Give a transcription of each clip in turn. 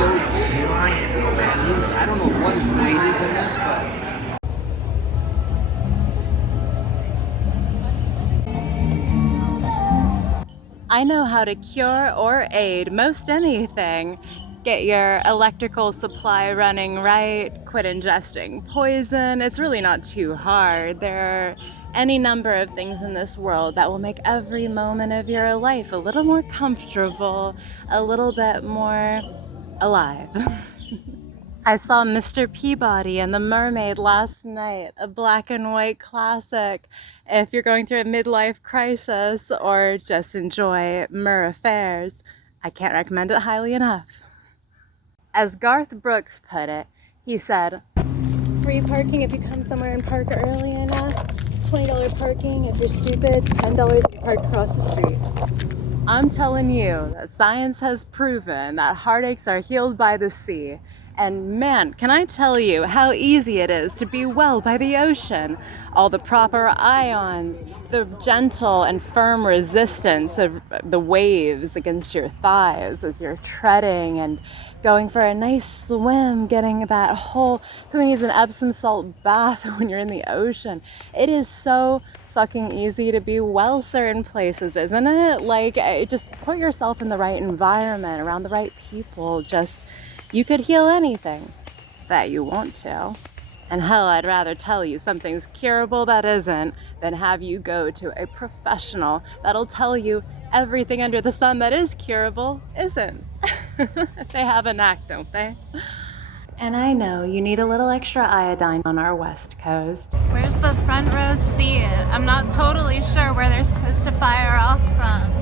so giant, oh man. I don't know what his weight is in this, but I know how to cure or aid most anything. Get your electrical supply running right, quit ingesting poison. It's really not too hard. There are any number of things in this world that will make every moment of your life a little more comfortable, a little bit more alive. I saw Mr. Peabody and the Mermaid last night, a black and white classic. If you're going through a midlife crisis or just enjoy mer affairs, I can't recommend it highly enough. As Garth Brooks put it, he said, free parking if you come somewhere and park early enough, $20 parking if you're stupid, $10 if you park across the street. I'm telling you that science has proven that heartaches are healed by the sea. And man, can I tell you how easy it is to be well by the ocean. All the proper ions, the gentle and firm resistance of the waves against your thighs as you're treading and going for a nice swim, getting that whole, who needs an Epsom salt bath when you're in the ocean? It is so fucking easy to be well certain places, isn't it? Like, just put yourself in the right environment, around the right people. Just, you could heal anything that you want to. And hell, I'd rather tell you something's curable that isn't than have you go to a professional that'll tell you everything under the sun that is curable isn't. They have a knack, don't they? And I know you need a little extra iodine on our West Coast. Where's the front row seat? I'm not totally sure where they're supposed to fire off from.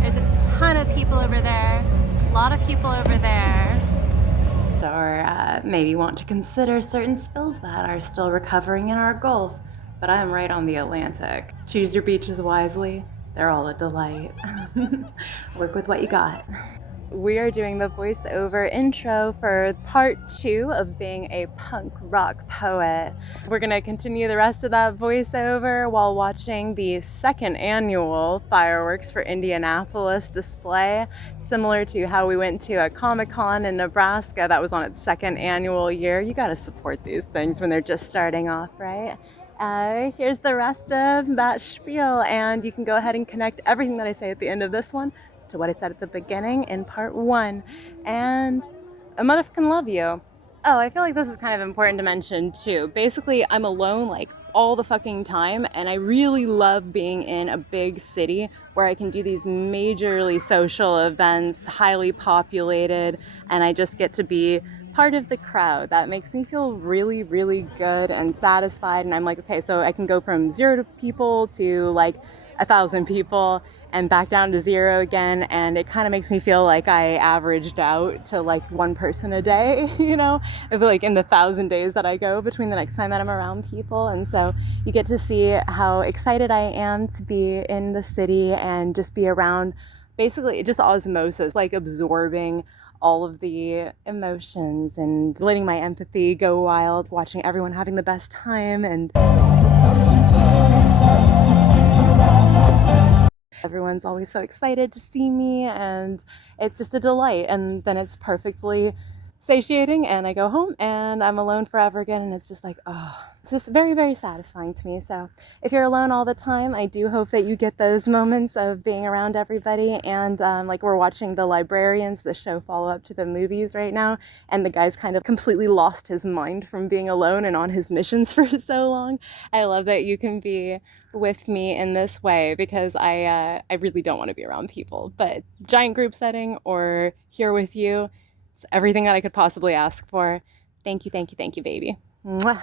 There's a ton of people over there, a lot of people over there. Or maybe want to consider certain spills that are still recovering in our Gulf, but I'm right on the Atlantic. Choose your beaches wisely. They're all a delight. Work with what you got. We are doing the voiceover intro for part 2 of being a punk rock poet. We're gonna continue the rest of that voiceover while watching the 2nd annual fireworks for Indianapolis display, similar to how we went to a Comic-Con in Nebraska that was on its 2nd annual year. You gotta support these things when they're just starting off, right? Here's the rest of that spiel, and you can go ahead and connect everything that I say at the end of this one to what I said at the beginning in part 1. And a motherfucking love you. Oh, I feel like this is kind of important to mention too. Basically, I'm alone like all the fucking time, and I really love being in a big city where I can do these majorly social events, highly populated, and I just get to be part of the crowd. That makes me feel really, really good and satisfied. And I'm like, okay, so I can go from 0 people to like 1,000 people and back down to 0 again, and it kind of makes me feel like I averaged out to like 1 person a day, you know, like in the 1,000 days that I go between the next time that I'm around people. And so you get to see how excited I am to be in the city and just be around basically just osmosis, like absorbing all of the emotions and letting my empathy go wild, watching everyone having the best time. And everyone's always so excited to see me, and it's just a delight. And then it's perfectly satiating, and I go home and I'm alone forever again, and it's just like, oh, it's just very, very satisfying to me. So if you're alone all the time, I do hope that you get those moments of being around everybody. And like, we're watching The Librarians, the show follow-up to the movies right now, and the guy's kind of completely lost his mind from being alone and on his missions for so long. I love that you can be with me in this way, because I really don't want to be around people, but giant group setting or here with you, it's everything that I could possibly ask for. Thank you, thank you, thank you, baby. Mwah.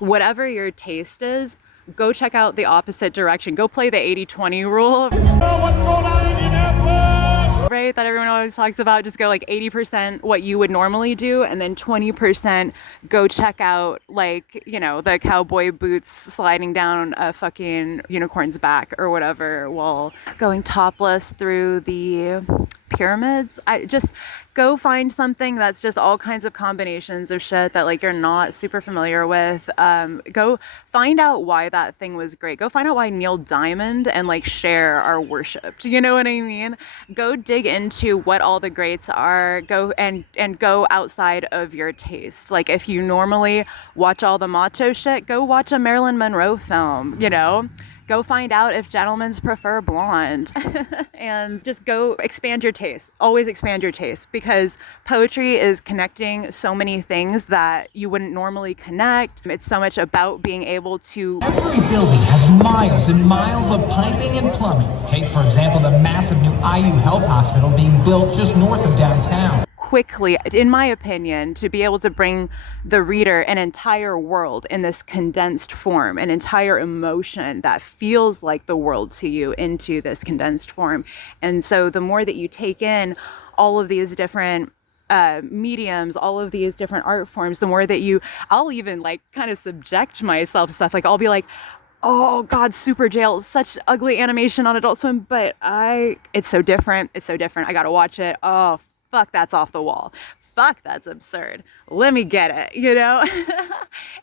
Whatever your taste is, go check out the opposite direction. Go play the 80-20 rule. Oh, what's going on in Indianapolis? Right, that everyone always talks about. Just go like 80% what you would normally do, and then 20% go check out, like, you know, the cowboy boots sliding down a fucking unicorn's back or whatever, while going topless through the pyramids. I just go find something that's just all kinds of combinations of shit that like you're not super familiar with. Go find out why that thing was great. Go find out why Neil Diamond and like Cher are worshipped. You know what I mean? Go dig into what all the greats are. Go and go outside of your taste. Like if you normally watch all the macho shit, go watch a Marilyn Monroe film, you know? Go find out if gentlemen's prefer blonde and just go expand your taste. Always expand your taste, because poetry is connecting so many things that you wouldn't normally connect. It's so much about being able to... Every building has miles and miles of piping and plumbing. Take, for example, the massive new IU Health Hospital being built just north of downtown. Quickly, in my opinion, to be able to bring the reader an entire world in this condensed form, an entire emotion that feels like the world to you into this condensed form. And so the more that you take in all of these different mediums, all of these different art forms, the more that I'll even like kind of subject myself to stuff. Like I'll be like, oh God, Super Jail, such ugly animation on Adult Swim, but it's so different. It's so different. I gotta watch it. Oh, fuck, that's off the wall. Fuck, that's absurd. Let me get it, you know?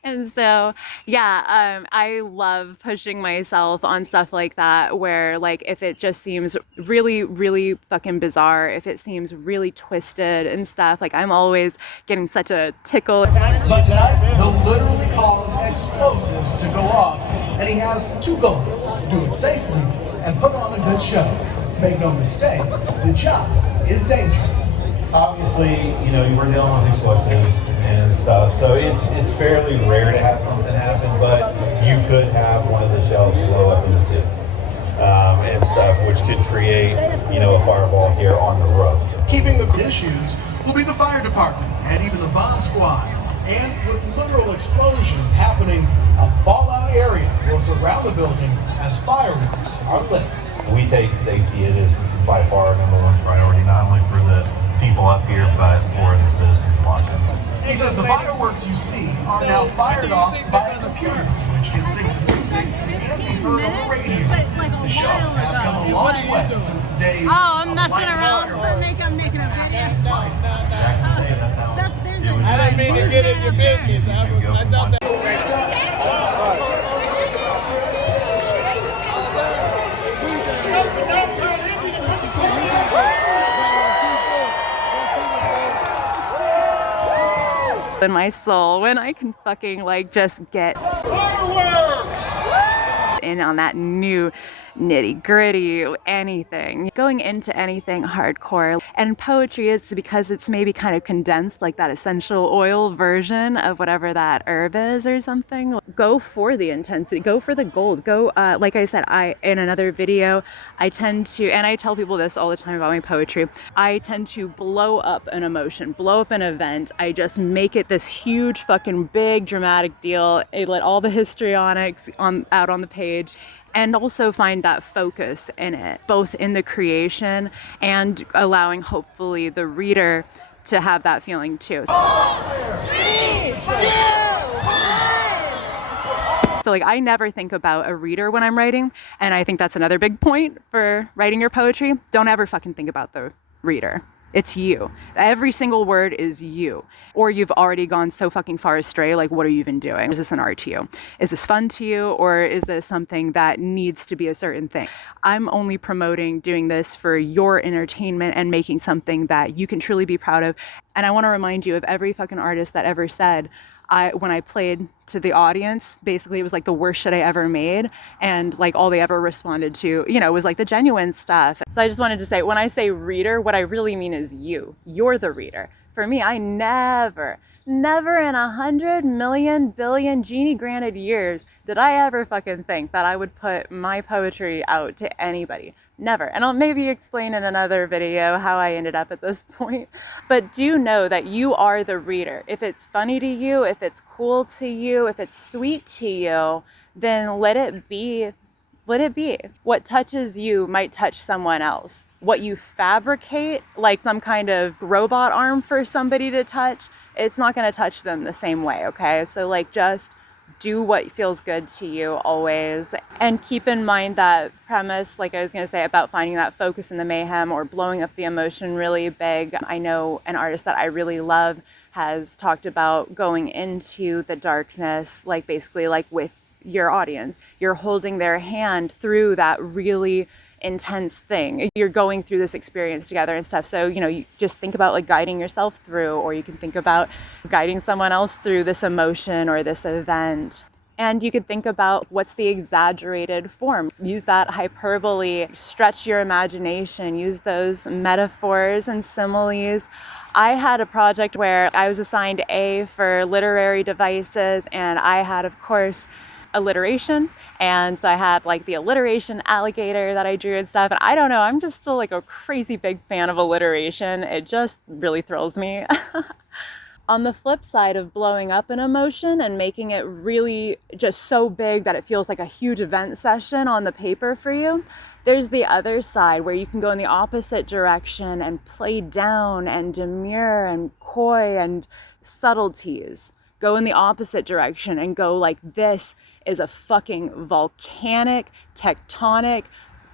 And so, yeah, I love pushing myself on stuff like that, where like if it just seems really, really fucking bizarre, if it seems really twisted and stuff, like I'm always getting such a tickle. But tonight, he'll literally cause explosives to go off, and he has two goals: do it safely and put on a good show. Make no mistake, the job is dangerous. Obviously, you know, we're dealing with explosives and stuff, so it's fairly rare to have something happen, but you could have one of the shells blow up into two and stuff, which could create, you know, a fireball here on the roof. Keeping the issues will be the fire department and even the bomb squad. And with literal explosions happening, a fallout area will surround the building as fireworks are lit. We take safety, it is by far our number one priority, not only for the people up here, but for the citizens watching. He says the fireworks you see are now fired off by a computer, which can sync to music and be heard on the radio. The show has come a long way since the days I'm messing around. I'm making a video. Back in the day, that's how I didn't mean to get in your business. I thought that. In my soul when I can fucking like just get Fireworks! in on that new nitty gritty, anything, going into anything hardcore. And poetry is because it's maybe kind of condensed, like that essential oil version of whatever that herb is or something. Go for the intensity, go for the gold, go, like I said, in another video, I tend to, and I tell people this all the time about my poetry, I tend to blow up an emotion, blow up an event. I just make it this huge fucking big dramatic deal. I let all the histrionics out on the page, and also find that focus in it, both in the creation and allowing, hopefully, the reader to have that feeling too. So like I never think about a reader when I'm writing, and I think that's another big point for writing your poetry. Don't ever fucking think about the reader. It's you. Every single word is you. Or you've already gone so fucking far astray, like what are you even doing? Is this an art to you? Is this fun to you? Or is this something that needs to be a certain thing? I'm only promoting doing this for your entertainment and making something that you can truly be proud of. And I want to remind you of every fucking artist that ever said, when I played to the audience, basically it was like the worst shit I ever made, and like all they ever responded to, you know, was like the genuine stuff. So I just wanted to say, when I say reader, what I really mean is you. You're the reader. For me, I never in 100 million billion genie granted years did I ever fucking think that I would put my poetry out to anybody. Never. And I'll maybe explain in another video how I ended up at this point. But do know that you are the reader. If it's funny to you, if it's cool to you, if it's sweet to you, then let it be. Let it be. What touches you might touch someone else. What you fabricate, like some kind of robot arm for somebody to touch, it's not going to touch them the same way, okay? So like just do what feels good to you always. And keep in mind that premise, like I was going to say, about finding that focus in the mayhem or blowing up the emotion really big. I know an artist that I really love has talked about going into the darkness, like basically like with your audience. You're holding their hand through that really intense thing. You're going through this experience together and stuff. So, you just think about like guiding yourself through, or you can think about guiding someone else through this emotion or this event. And you could think about what's the exaggerated form. Use that hyperbole, stretch your imagination, use those metaphors and similes. I had a project where I was assigned A for literary devices, and I had, of course, alliteration. And so I had like the alliteration alligator that I drew and stuff. And I don't know, I'm just still like a crazy big fan of alliteration. It just really thrills me. On the flip side of blowing up an emotion and making it really just so big that it feels like a huge event session on the paper for you, there's the other side where you can go in the opposite direction and play down and demure and coy and subtleties. Go in the opposite direction and go like, this is a fucking volcanic, tectonic,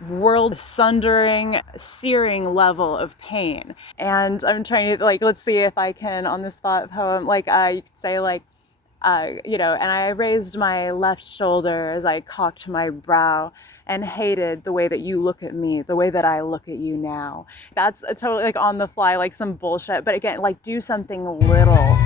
world sundering, searing level of pain. And I'm trying to like, let's see if I can on the spot poem, like you could say like, and I raised my left shoulder as I cocked my brow and hated the way that you look at me, the way that I look at you now. That's totally like on the fly, like some bullshit. But again, like do something little.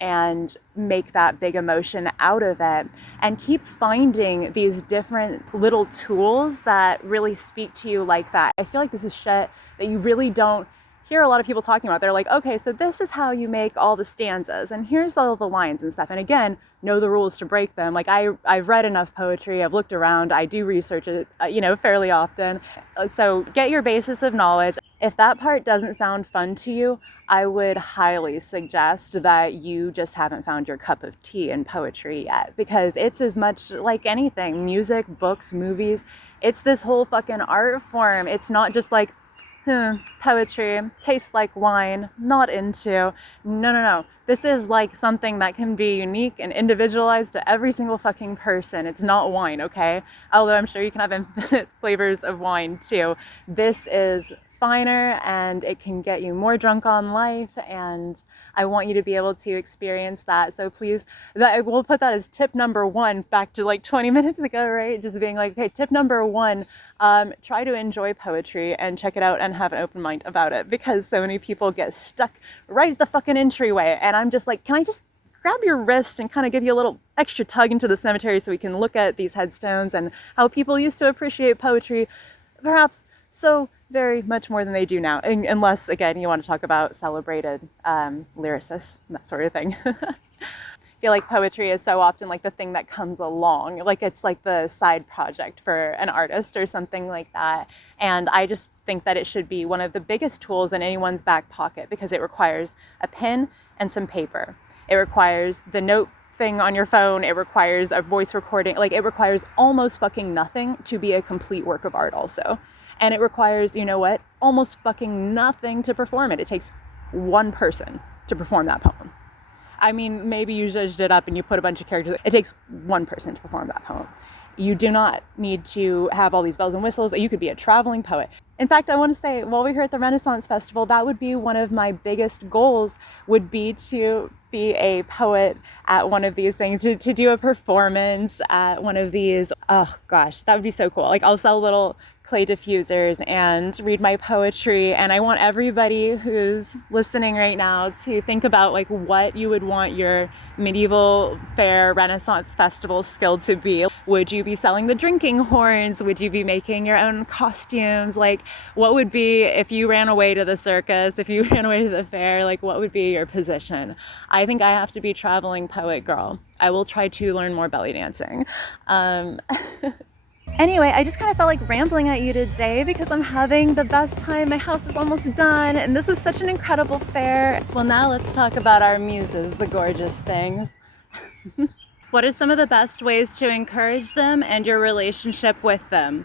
And make that big emotion out of it, and keep finding these different little tools that really speak to you like that. I feel like this is shit that you really don't hear a lot of people talking about. They're like, okay, so this is how you make all the stanzas, and here's all the lines and stuff. And again, know the rules to break them. Like I've read enough poetry, I've looked around, I do research it, fairly often. So get your basis of knowledge. If that part doesn't sound fun to you, I would highly suggest that you just haven't found your cup of tea in poetry yet, because it's as much like anything, music, books, movies. It's this whole fucking art form. It's not just like, poetry tastes like wine, not into. No. This is like something that can be unique and individualized to every single fucking person. It's not wine, okay? Although I'm sure you can have infinite flavors of wine too. This is finer, and it can get you more drunk on life, and I want you to be able to experience that. So please, we'll put that as tip number 1, back to like 20 minutes ago, right? Just being like, okay, tip number 1, try to enjoy poetry and check it out and have an open mind about it, because so many people get stuck right at the fucking entryway, and I'm just like, can I just grab your wrist and kind of give you a little extra tug into the cemetery so we can look at these headstones and how people used to appreciate poetry, perhaps so very much more than they do now, unless, again, you want to talk about celebrated lyricists and that sort of thing. I feel like poetry is so often like the thing that comes along, like it's like the side project for an artist or something like that. And I just think that it should be one of the biggest tools in anyone's back pocket, because it requires a pen and some paper. It requires the note thing on your phone. It requires a voice recording. Like, it requires almost fucking nothing to be a complete work of art also. And it requires, almost fucking nothing to perform it. It takes one person to perform that poem. I mean, maybe you zhuzhed it up and you put a bunch of characters. It takes one person to perform that poem. You do not need to have all these bells and whistles. You could be a traveling poet. In fact, I want to say, while we're here at the Renaissance Festival, that would be one of my biggest goals, would be to be a poet at one of these things, to do a performance at one of these. Oh gosh, that would be so cool. Like, I'll sell little clay diffusers and read my poetry, and I want everybody who's listening right now to think about like what you would want your medieval fair Renaissance festival skill to be. Would you be selling the drinking horns? Would you be making your own costumes? Like, what would be, if you ran away to the circus, if you ran away to the fair, like what would be your position? I think I have to be traveling poet girl. I will try to learn more belly dancing. Anyway, I just kind of felt like rambling at you today because I'm having the best time. My house is almost done, and this was such an incredible fair. Well, now let's talk about our muses, the gorgeous things. What are some of the best ways to encourage them and your relationship with them?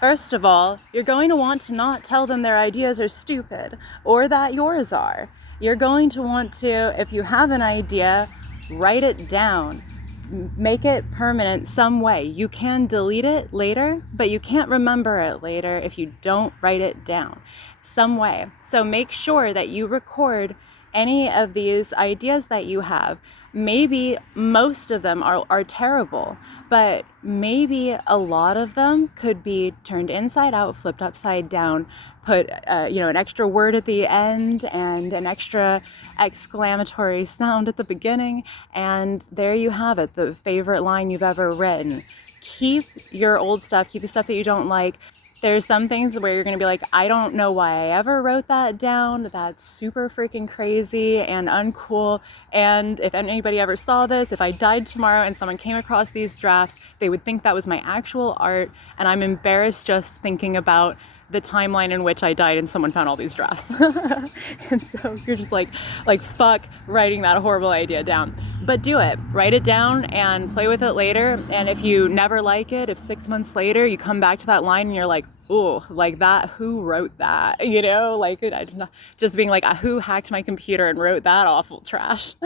First of all, you're going to want to not tell them their ideas are stupid or that yours are. You're going to want to, if you have an idea, write it down. Make it permanent some way. You can delete it later, but you can't remember it later if you don't write it down some way. So make sure that you record any of these ideas that you have. Maybe most of them are terrible, but maybe a lot of them could be turned inside out, flipped upside down, put an extra word at the end and an extra exclamatory sound at the beginning, and there you have it, the favorite line you've ever written. Keep your old stuff, keep the stuff that you don't like. There's some things where you're going to be like, I don't know why I ever wrote that down. That's super freaking crazy and uncool. And if anybody ever saw this, if I died tomorrow and someone came across these drafts, they would think that was my actual art. And I'm embarrassed just thinking about the timeline in which I died and someone found all these drafts. And so you're just like fuck writing that horrible idea down. But do it, write it down and play with it later. And if you never like it, if 6 months later you come back to that line and you're like, oh, like that, who wrote that? Like just being like, who hacked my computer and wrote that awful trash?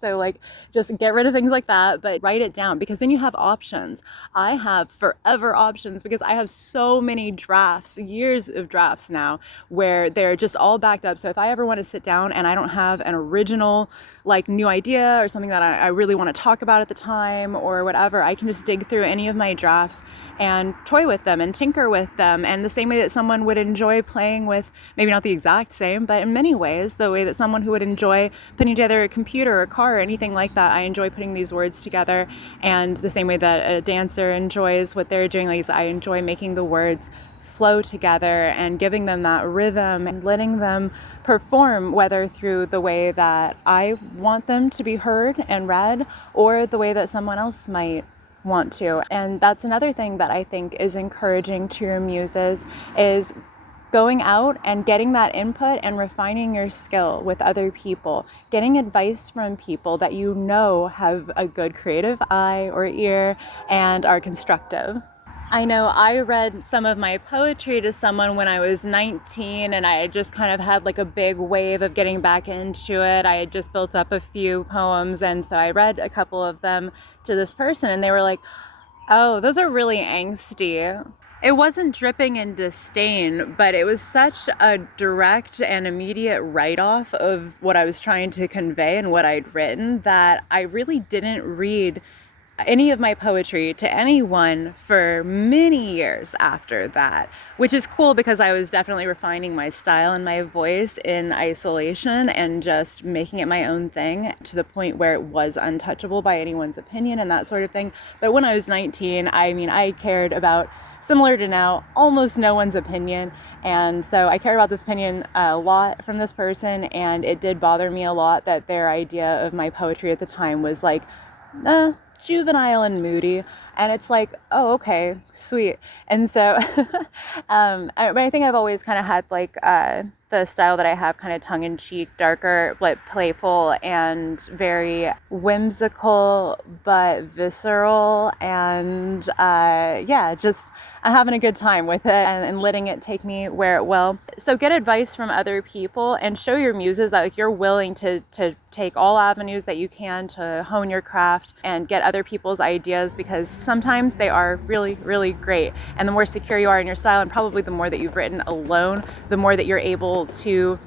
So like, just get rid of things like that, but write it down, because then you have options. I have forever options because I have so many drafts, years of drafts now, where they're just all backed up. So if I ever want to sit down and I don't have an original like new idea or something that I really want to talk about at the time or whatever, I can just dig through any of my drafts and toy with them and tinker with them. And the same way that someone would enjoy playing with, maybe not the exact same, but in many ways, the way that someone who would enjoy putting together a computer or a car or anything like that, I enjoy putting these words together. And the same way that a dancer enjoys what they're doing, like I enjoy making the words flow together and giving them that rhythm and letting them perform, whether through the way that I want them to be heard and read or the way that someone else might want to. And that's another thing that I think is encouraging to your muses, is going out and getting that input and refining your skill with other people, getting advice from people that you know have a good creative eye or ear and are constructive. I know I read some of my poetry to someone when I was 19, and I had just kind of had like a big wave of getting back into it. I had just built up a few poems, and so I read a couple of them to this person, and they were like, oh, those are really angsty. It wasn't dripping in disdain, but it was such a direct and immediate write-off of what I was trying to convey and what I'd written that I really didn't read any of my poetry to anyone for many years after that, which is cool because I was definitely refining my style and my voice in isolation and just making it my own thing to the point where it was untouchable by anyone's opinion and that sort of thing. But when I was 19, I cared about, similar to now, almost no one's opinion. And so I cared about this opinion a lot from this person, and it did bother me a lot that their idea of my poetry at the time was like, juvenile and moody. And it's like, oh, okay, sweet. And so, but I think I've always kind of had like the style that I have, kind of tongue-in-cheek, darker, but playful and very whimsical, but visceral. And just I'm having a good time with it and letting it take me where it will. So get advice from other people and show your muses that like you're willing to take all avenues that you can to hone your craft and get other people's ideas, because sometimes they are really, really great. And the more secure you are in your style, and probably the more that you've written alone, the more that you're able to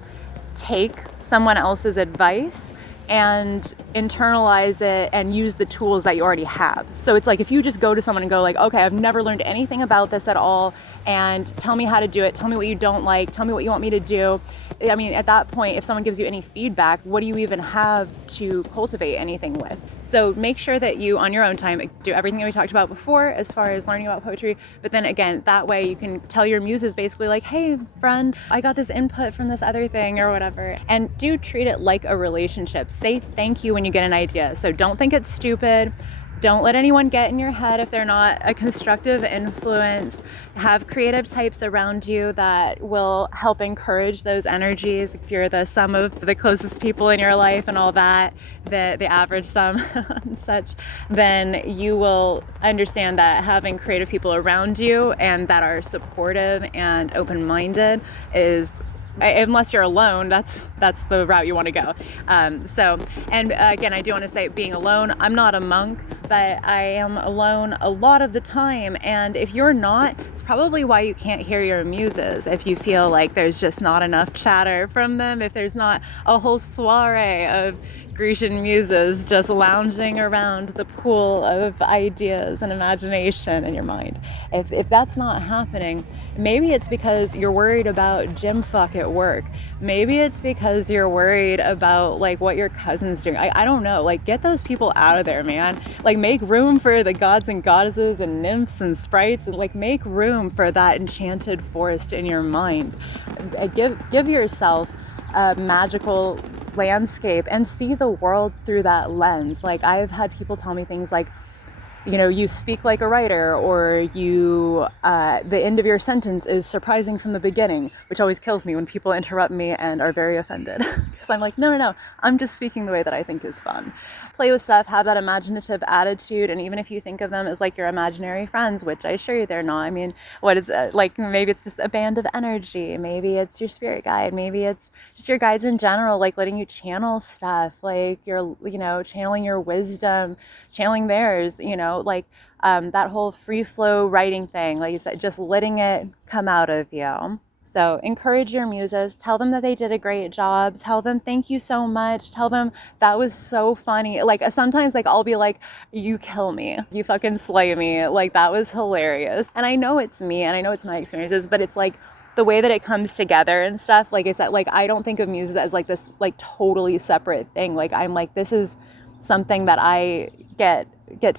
take someone else's advice and internalize it and use the tools that you already have. So it's like, if you just go to someone and go like, okay, I've never learned anything about this at all, and tell me how to do it, tell me what you don't like, tell me what you want me to do. I mean, at that point, if someone gives you any feedback, what do you even have to cultivate anything with? So make sure that you, on your own time, do everything that we talked about before as far as learning about poetry. But then again, that way you can tell your muses basically like, hey, friend, I got this input from this other thing or whatever. And do treat it like a relationship. Say thank you when you get an idea. So don't think it's stupid. Don't let anyone get in your head if they're not a constructive influence. Have creative types around you that will help encourage those energies. If you're the sum of the closest people in your life and all that, the average sum and such, then you will understand that having creative people around you and that are supportive and open-minded is, unless you're alone, that's the route you want to go. Again, I do want to say, being alone, I'm not a monk, but I am alone a lot of the time. And if you're not, it's probably why you can't hear your muses. If you feel like there's just not enough chatter from them, if there's not a whole soiree of Grecian muses just lounging around the pool of ideas and imagination in your mind. If that's not happening, maybe it's because you're worried about gym fuck at work. Maybe it's because you're worried about like what your cousin's doing. I don't know. Like, get those people out of there, man. Like, make room for the gods and goddesses and nymphs and sprites, and like make room for that enchanted forest in your mind. Give yourself a magical landscape and see the world through that lens. Like, I've had people tell me things like, you know, you speak like a writer, or you the end of your sentence is surprising from the beginning, which always kills me when people interrupt me and are very offended, because I'm like, no, I'm just speaking the way that I think is fun. Play with stuff, have that imaginative attitude, and even if you think of them as like your imaginary friends, which I assure you they're not. I mean, what is like, maybe it's just a band of energy, maybe it's your spirit guide, maybe it's just your guides in general, like letting you channel stuff, like you're, you know, channeling your wisdom, channeling theirs, you know, like that whole free flow writing thing, like you said, just letting it come out of you. So encourage your muses, tell them that they did a great job, tell them thank you so much, tell them that was so funny. Like, sometimes like I'll be like, you kill me, you fucking slay me, like that was hilarious. And I know it's me and I know it's my experiences, but it's like the way that it comes together and stuff, like it's that, like I don't think of muses as like this like totally separate thing. Like I'm like, this is something that I get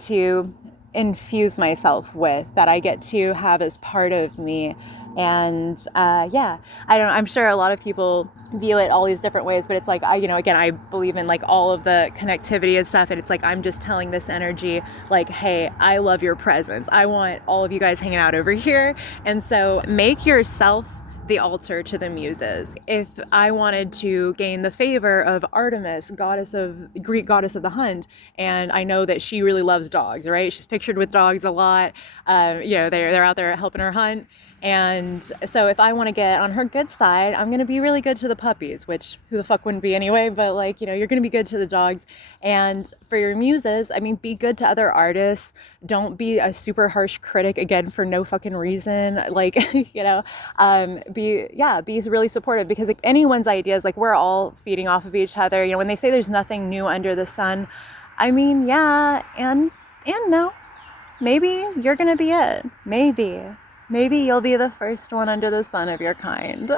to infuse myself with, that I get to have as part of me. And yeah, I don't know, I'm sure a lot of people view it all these different ways, but it's like, I believe in like all of the connectivity and stuff, and it's like I'm just telling this energy like, hey, I love your presence, I want all of you guys hanging out over here. And so make yourself the altar to the muses. If I wanted to gain the favor of Artemis, Greek goddess of the hunt, and I know that she really loves dogs, right? She's pictured with dogs a lot. They're out there helping her hunt. And so if I want to get on her good side, I'm going to be really good to the puppies, which who the fuck wouldn't be anyway, but like, you know, you're going to be good to the dogs. And for your muses, I mean, be good to other artists. Don't be a super harsh critic, again, for no fucking reason. Like, you know, be really supportive, because like anyone's ideas, like we're all feeding off of each other. You know, when they say there's nothing new under the sun, I mean, yeah, and no, maybe you're going to be it. Maybe you'll be the first one under the sun of your kind.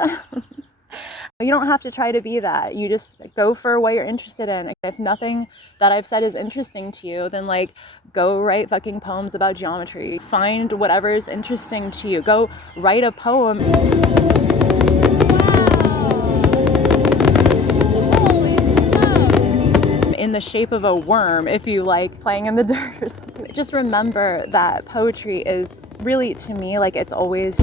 You don't have to try to be that. You just go for what you're interested in. If nothing that I've said is interesting to you, then like go write fucking poems about geometry. Find whatever is interesting to you. Go write a poem. In the shape of a worm, if you like playing in the dirt or something. Just remember that poetry is really, to me, like it's always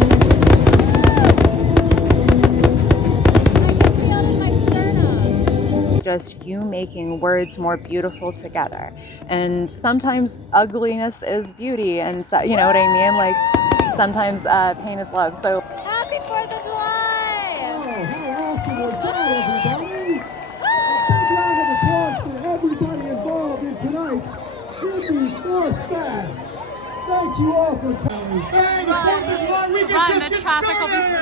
just you making words more beautiful together. And sometimes ugliness is beauty, and so, you know what I mean? Like sometimes pain is love. So happy 4th of July! Oh, how awesome was that, everybody? A big round of applause for everybody involved in tonight's Indie North Fest. Thank you all for coming. Hey, the 4th of July weekend just gets started!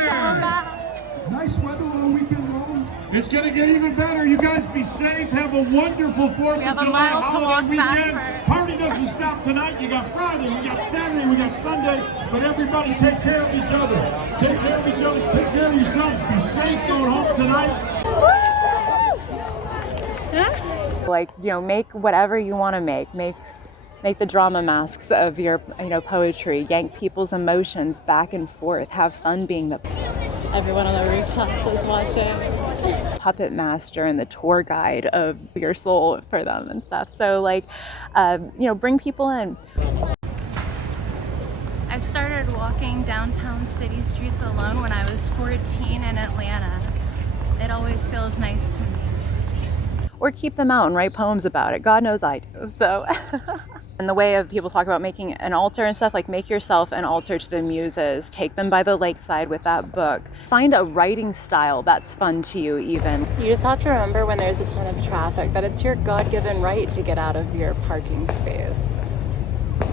Nice weather all weekend long. It's going to get even better. You guys be safe. Have a wonderful 4th of July holiday weekend. Party doesn't stop tonight. You got Friday, we got Saturday, we got Sunday. But everybody take care of each other. Take care of each other. Take care of yourselves. Be safe going home tonight. Like, you know, make whatever you want to make. Make the drama masks of your, you know, poetry. Yank people's emotions back and forth. Have fun being the... Everyone on the rooftop is watching. puppet master and the tour guide of your soul for them and stuff. So like, bring people in. I started walking downtown city streets alone when I was 14 in Atlanta. It always feels nice to me. Or keep them out and write poems about it. God knows I do. So, in the way of people talk about making an altar and stuff, like make yourself an altar to the muses. Take them by the lakeside with that book. Find a writing style that's fun to you even. You just have to remember when there's a ton of traffic that it's your God-given right to get out of your parking space.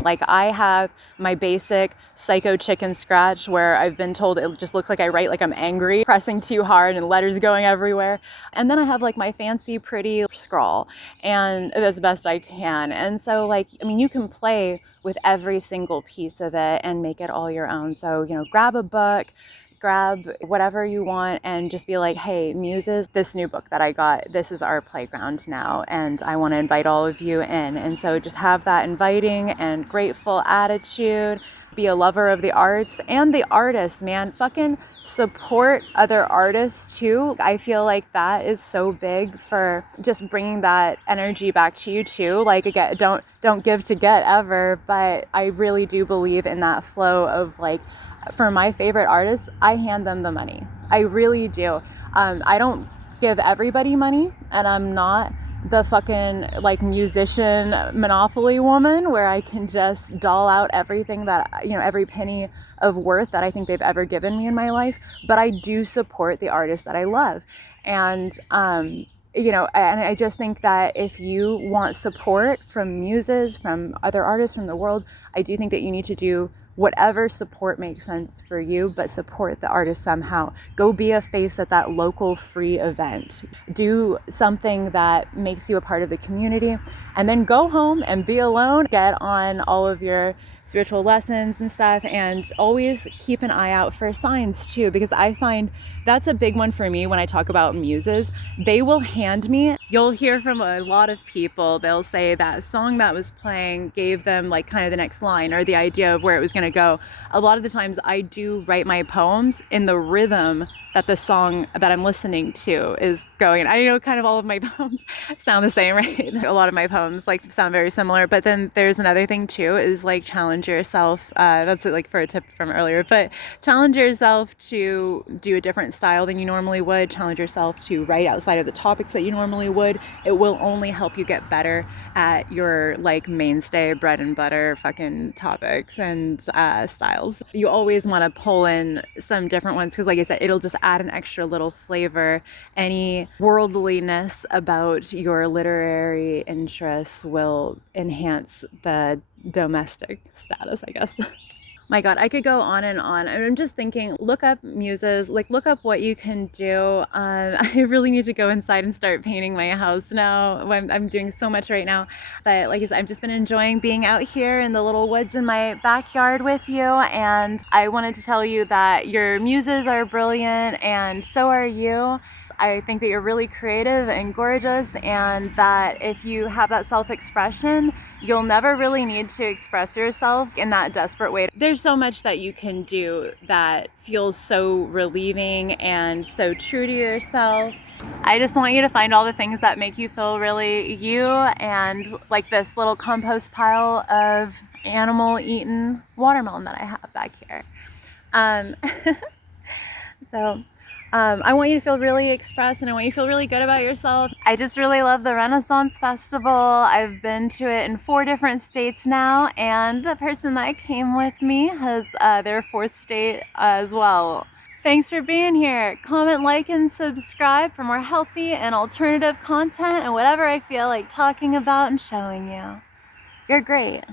Like I have my basic psycho chicken scratch where I've been told it just looks like I write like I'm angry, pressing too hard and letters going everywhere. And then I have like my fancy pretty scrawl, and that's the best I can. And so like, I mean, you can play with every single piece of it and make it all your own. So, grab a book, grab whatever you want and just be like, hey, muses, this new book that I got, this is our playground now, and I want to invite all of you in. And so just have that inviting and grateful attitude. Be a lover of the arts and the artists, man. Fucking support other artists too. I feel like that is so big for just bringing that energy back to you too. Like again, don't give to get ever, but I really do believe in that flow of like, for my favorite artists, I hand them the money. I really do. I don't give everybody money, and I'm not the fucking like musician monopoly woman where I can just doll out everything that, every penny of worth that I think they've ever given me in my life. But I do support the artists that I love. And, and I just think that if you want support from muses, from other artists, from the world, I do think that you need to do whatever support makes sense for you, but support the artist somehow. Go be a face at that local free event. Do something that makes you a part of the community, and then go home and be alone. Get on all of your spiritual lessons and stuff, and always keep an eye out for signs too, because I find that's a big one for me when I talk about muses. They will hand me, you'll hear from a lot of people, they'll say that song that was playing gave them like kind of the next line or the idea of where it was going to go. A lot of the times I do write my poems in the rhythm that the song that I'm listening to is going. I know kind of all of my poems sound the same, right? A lot of my poems like sound very similar, but then there's another thing too, is like challenge yourself. That's like for a tip from earlier, but challenge yourself to do a different style than you normally would. Challenge yourself to write outside of the topics that you normally would. It will only help you get better at your like mainstay bread and butter fucking topics and styles. You always want to pull in some different ones because like I said, it'll just add an extra little flavor. Any worldliness about your literary interests will enhance the domestic status, I guess. My God, I could go on and on. I'm just thinking, look up muses, like look up what you can do. I really need to go inside and start painting my house now. I'm doing so much right now. But like I said, I've just been enjoying being out here in the little woods in my backyard with you. And I wanted to tell you that your muses are brilliant and so are you. I think that you're really creative and gorgeous, and that if you have that self-expression, you'll never really need to express yourself in that desperate way. There's so much that you can do that feels so relieving and so true to yourself. I just want you to find all the things that make you feel really you, and like this little compost pile of animal-eaten watermelon that I have back here. I want you to feel really expressed, and I want you to feel really good about yourself. I just really love the Renaissance Festival. I've been to it in 4 different states now, and the person that came with me has their 4th state as well. Thanks for being here. Comment, like, and subscribe for more healthy and alternative content and whatever I feel like talking about and showing you. You're great.